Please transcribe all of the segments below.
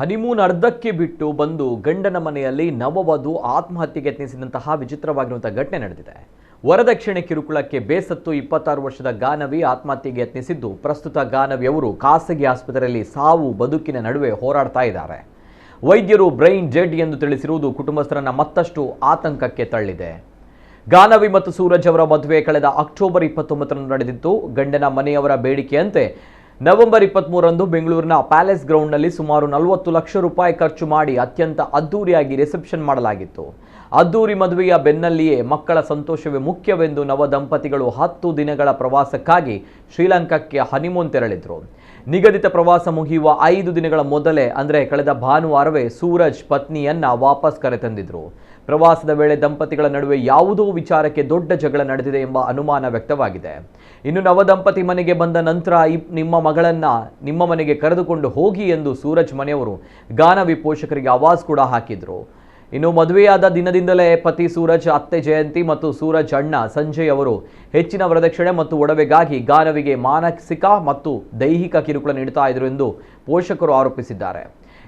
Honeymoon ಅರ್ಧಕ್ಕೆ ಬಿಟ್ಟು ಬಂದು ಗಂಡನ ಮನೆಯಲ್ಲಿ ನವವಧು ಆತ್ಮಹತ್ಯೆಗೆ ಯತ್ನಿಸಿದಂತಹ ವಿಚಿತ್ರವಾಗಿರುವಂತಹ ಘಟನೆ ನಡೆದಿದೆ. ವರದಕ್ಷಿಣೆ ಕಿರುಕುಳಕ್ಕೆ ಬೇಸತ್ತು 26 ವರ್ಷದ ಗಾನವಿ ಆತ್ಮಹತ್ಯೆಗೆ ಯತ್ನಿಸಿದ್ದು, ಪ್ರಸ್ತುತ ಗಾನವಿ ಅವರು ಖಾಸಗಿ ಆಸ್ಪತ್ರೆಯಲ್ಲಿ ಸಾವು ಬದುಕಿನ ನಡುವೆ ಹೋರಾಡ್ತಾ ಇದ್ದಾರೆ. ವೈದ್ಯರು ಬ್ರೈನ್ ಡೆಡ್ ಎಂದು ತಿಳಿಸಿರುವುದು ಕುಟುಂಬಸ್ಥರನ್ನ ಮತ್ತಷ್ಟು ಆತಂಕಕ್ಕೆ ತಳ್ಳಿದೆ. ಗಾನವಿ ಮತ್ತು ಸೂರಜ್ ಅವರ ಮದುವೆ ಕಳೆದ ಅಕ್ಟೋಬರ್ 29ರಂದು ನಡೆದಿತ್ತು. ಗಂಡನ ಮನೆಯವರ ಬೇಡಿಕೆಯಂತೆ ನವೆಂಬರ್ 23ರಂದು ಬೆಂಗಳೂರಿನ ಪ್ಯಾಲೇಸ್ ಗ್ರೌಂಡ್ನಲ್ಲಿ ಸುಮಾರು 40 ಲಕ್ಷ ರೂಪಾಯಿ ಖರ್ಚು ಮಾಡಿ ಅತ್ಯಂತ ಅದ್ದೂರಿಯಾಗಿ ರಿಸೆಪ್ಷನ್ ಮಾಡಲಾಗಿತ್ತು. ಅದ್ದೂರಿ ಮದುವೆಯ ಬೆನ್ನಲ್ಲಿಯೇ ಮಕ್ಕಳ ಸಂತೋಷವೇ ಮುಖ್ಯವೆಂದು ನವ ದಂಪತಿಗಳು 10 ದಿನಗಳ ಪ್ರವಾಸಕ್ಕಾಗಿ ಶ್ರೀಲಂಕಾಕ್ಕೆ ಹನಿಮೂನ್ ತೆರಳಿದ್ರು. ನಿಗದಿತ ಪ್ರವಾಸ ಮುಗಿಯುವ 5 ದಿನಗಳ ಮೊದಲೇ ಅಂದರೆ ಕಳೆದ ಭಾನುವಾರವೇ ಸೂರಜ್ ಪತ್ನಿಯನ್ನ ವಾಪಸ್ ಕರೆತಂದಿದ್ರು. ಪ್ರವಾಸದ ವೇಳೆ ದಂಪತಿಗಳ ನಡುವೆ ಯಾವುದೋ ವಿಚಾರಕ್ಕೆ ದೊಡ್ಡ ಜಗಳ ನಡೆದಿದೆ ಎಂಬ ಅನುಮಾನ ವ್ಯಕ್ತವಾಗಿದೆ. ಇನ್ನು ನವದಂಪತಿ ಮನೆಗೆ ಬಂದ ನಂತರ ನಿಮ್ಮ ಮಗಳನ್ನ ನಿಮ್ಮ ಮನೆಗೆ ಕರೆದುಕೊಂಡು ಹೋಗಿ ಎಂದು ಸೂರಜ್ ಮನೆಯವರು ಗಾನವಿ ಪೋಷಕರಿಗೆ ಆವಾಜ್ ಕೂಡ ಹಾಕಿದ್ರು. ಇನ್ನು ಮದುವೆಯಾದ ದಿನದಿಂದಲೇ ಪತಿ ಸೂರಜ್, ಅತ್ತೆ ಜಯಂತಿ ಮತ್ತು ಸೂರಜ್ ಅಣ್ಣ ಸಂಜಯ್ ಅವರು ಹೆಚ್ಚಿನ ವರದಕ್ಷಿಣೆ ಮತ್ತು ಒಡವೆಗಾಗಿ ಗಾನವಿಗೆ ಮಾನಸಿಕ ಮತ್ತು ದೈಹಿಕ ಕಿರುಕುಳ ನೀಡುತ್ತಾ ಇದ್ರು ಎಂದು ಪೋಷಕರು ಆರೋಪಿಸಿದ್ದಾರೆ.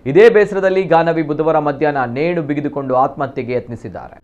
ಇದೇ ಬೇಸರದಲ್ಲಿ ಗಾನವಿ ಬುಧವಾರ ಮಧ್ಯಾಹ್ನ ನೇಣು ಬಿಗಿದುಕೊಂಡು ಆತ್ಮಹತ್ಯೆಗೆ ಯತ್ನಿಸಿದ್ದಾರೆ.